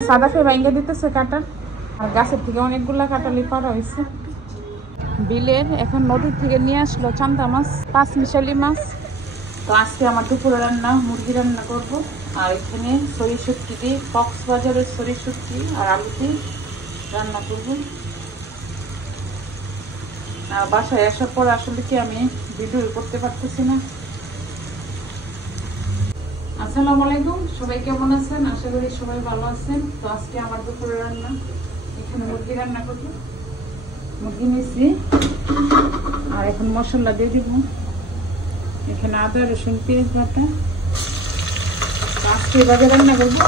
সাদাকে ভাঙ্গা দিতেছে কাঁঠাল আর গাছের থেকে অনেকগুলা কাঁঠালি পাড়া হয়েছে। বিলের এখন নদীর থেকে নিয়ে আসলো চান্দা মাছ, 5 মিশালি মাছ। তো আজকে আমার দুপুরে রান্না মুরগি রান্না করব। আর এখানে সরিষুটকি দিয়ে কক্সবাজারের সরিষুটকি আর আলু দিয়ে রান্না করব। আর বাসায় আসার পর আসলে কি আমি ভিডিও করতে পারতেছি না। আসসালামু আলাইকুম, সবাই কেমন আছেন? আশা করি সবাই ভালো আছেন। তো আজকে আমার দুপুরে রান্না, এখানে মুরগি রান্না করব। মুরগি নিয়েছি আর এখন মশলা দিয়ে দিব। এখানে আদা রসুন পেঁয়াজ বাটা। আজকে এভাবে রান্না করবো।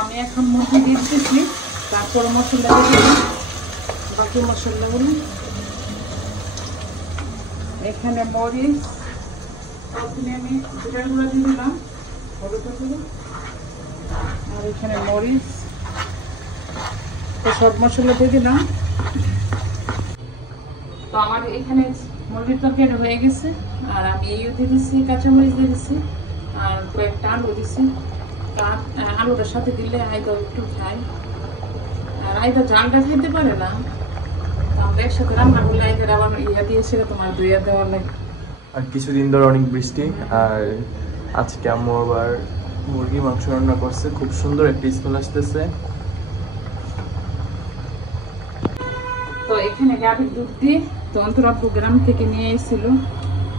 আমি এখন মুরগি দিয়ে দিতেছি, তারপর মশলা দিয়ে দিলাম বাকি মশলাগুলো। এখানে মরিচ, প্রথমে আমি জিরার গুঁড়া দিয়ে দিলাম, হলুদ গুঁড়ো, আর এখানে মরিচ, তো সব মশলা দিয়ে দিলাম। তো আমার এখানে মুরগির তরকারি হয়ে গেছে। আর আমি এইও দিয়ে দিচ্ছি, কাঁচামরিচ দিয়ে দিচ্ছি আর কয়েকটা আলু দিচ্ছি। আলুটার সাথে দিলে আইদা একটু খাই, আর আইদা ঝালটা খাইতে পারে না। আমরা একসাথে রান্না করলে আইদার আবার ইয়া দিয়েছে তোমার দুইয়া দেওয়া লাগে। আর কিছুদিন ধরে অনেক বৃষ্টি, আর আজকে আম্মু আবার মুরগি মাংস রান্না করছে, খুব সুন্দর একটা স্মেল আসতেছে। তো এখানে গাভীর দুধ দিয়ে তো অন্তরাপু গ্রাম থেকে নিয়ে এসেছিল।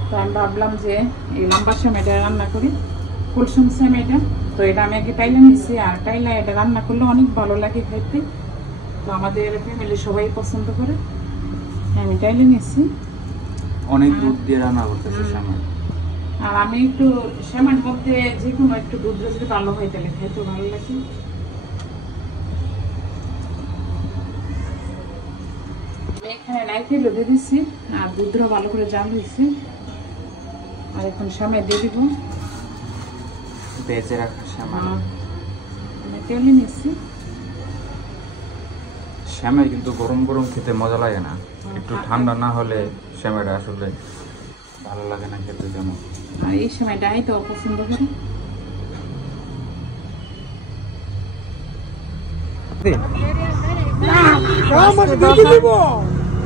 তো আমি ভাবলাম যে এই লম্বা সেমাইটা রান্না করি, কুলসুম সেমাইটা। তো এটা আমি আগে টাইলা নিচ্ছি, আর টাইলা এটা রান্না করলে অনেক ভালো লাগে খাইতে। তো আমাদের ফ্যামিলি সবাই পছন্দ করে, আমি টাইলে নিচ্ছি। অনেক দুধ দিয়ে রান্না করতেছে সেমাই। আর আমি একটু সেমাইয়ের মধ্যে যে কোনো একটু দুধ যদি ভালো হয় তাহলে খাইতে ভালো লাগে। আমি এখানে নারকেলও দিয়ে দিচ্ছি আর দুধটাও ভালো করে জাল হয়েছে। আর এখন সেমাই দিয়ে দিব, বেঁচে রাখা সেমাই। আমি তেলে নিচ্ছি। সেমাই কিন্তু গরম গরম খেতে মজা লাগে না, একটু ঠান্ডা না হলে সেমাইটা আসলে ভালো লাগে না খেতে। যেমন আর এই সেমাইটাই তো পছন্দ করে।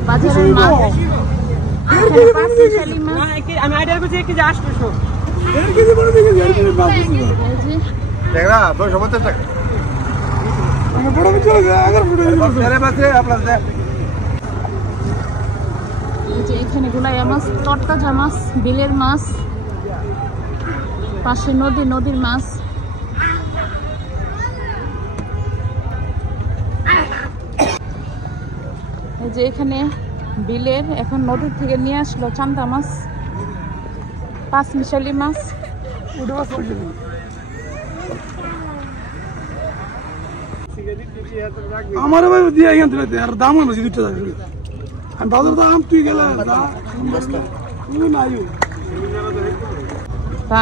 বাজারের মাছ, আমি আইডিয়া করছি 1 কেজি 800। এখানে গুলাইয়া মাছ, তরতাজা মাছ, বিলের মাছ, পাশে নদীর মাছ। এই যে এখানে বিলের এখন নদীর থেকে নিয়ে আসলো চান্দা মাছ, 5 মিশালি মাছ। আমার ভাই দিয়ে এখান থেকে আর দাম হলো 2 টাকা। আমি বাজার দাম তুই গেলে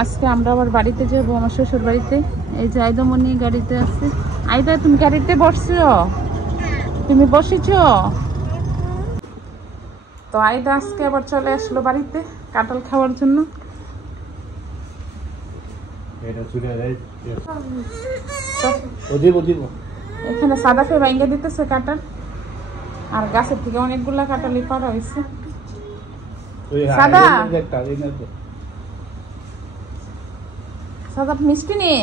আজকে আমরা আবার বাড়িতে যাবো, আমার শ্বশুর বাড়িতে। এই যে আইদামণি গাড়িতে আছে। আইদা, তুমি গাড়িতে বসছো? তুমি বসেছো? তো আইদা আজকে আবার চলে আসলো বাড়িতে কাঁঠাল খাওয়ার জন্য। এখানে সাদাকে ভাঙ্গা দিতেছে কাঁঠাল আর গাছের থেকে অনেকগুলা কাঁঠালি পাড়া হয়েছে। সাদা সাদা মিষ্টি নিয়ে